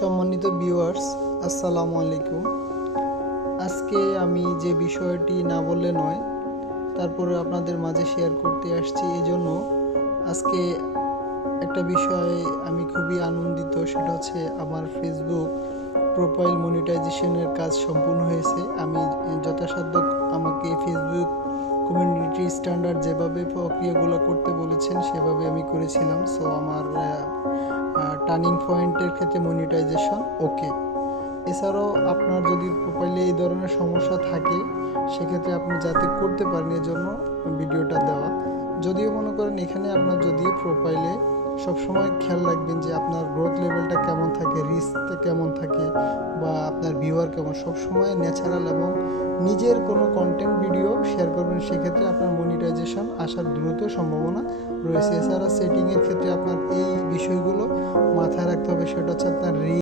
সম্মানিত ভিউয়ার্স, আসসালামু আলাইকুম। আজকে আমি যে বিষয়টি না বললে নয়, তারপরে আপনাদের মাঝে শেয়ার করতে আসছি। এই জন্য আজকে একটা বিষয়ে আমি খুবই আনন্দিত, সেটা হচ্ছে আমার ফেসবুক প্রোফাইল মনিটাইজেশনের কাজ সম্পূর্ণ হয়েছে। আমি যথাসাধ্য আমাকে ফেসবুক কমিউনিটি স্ট্যান্ডার্ড যেভাবে প্রক্রিয়াগুলো করতে বলেছেন সেভাবে আমি করেছিলাম। সো আমার টার্নিং পয়েন্টের ক্ষেত্রে মনিটাইজেশন ওকে। এছাড়াও আপনার যদি প্রোফাইলে এই ধরনের সমস্যা থাকে, সেক্ষেত্রে আপনি যাতে করতে পারেন এজন্য ভিডিওটা দেওয়া। যদিও মনে করেন এখানে আপনার যদি প্রোফাইলে সবসময় খেয়াল রাখবেন যে আপনার গ্রোথ লেভেলটা কেমন থাকে, রিস্কটা কেমন থাকে, বা আপনার ভিউয়ার কেমন, সবসময় ন্যাচারাল এবং নিজের কোনো কন্টেন্ট ভিডিও শেয়ার করবেন, সেক্ষেত্রে আপনার মনিটাইজেশন আসার দ্রুত সম্ভাবনা রয়েছে। এছাড়া সেটিংয়ের ক্ষেত্রে আপনার এই বিষয়গুলো মাথায় রাখতে হবে। সেটা হচ্ছে আপনার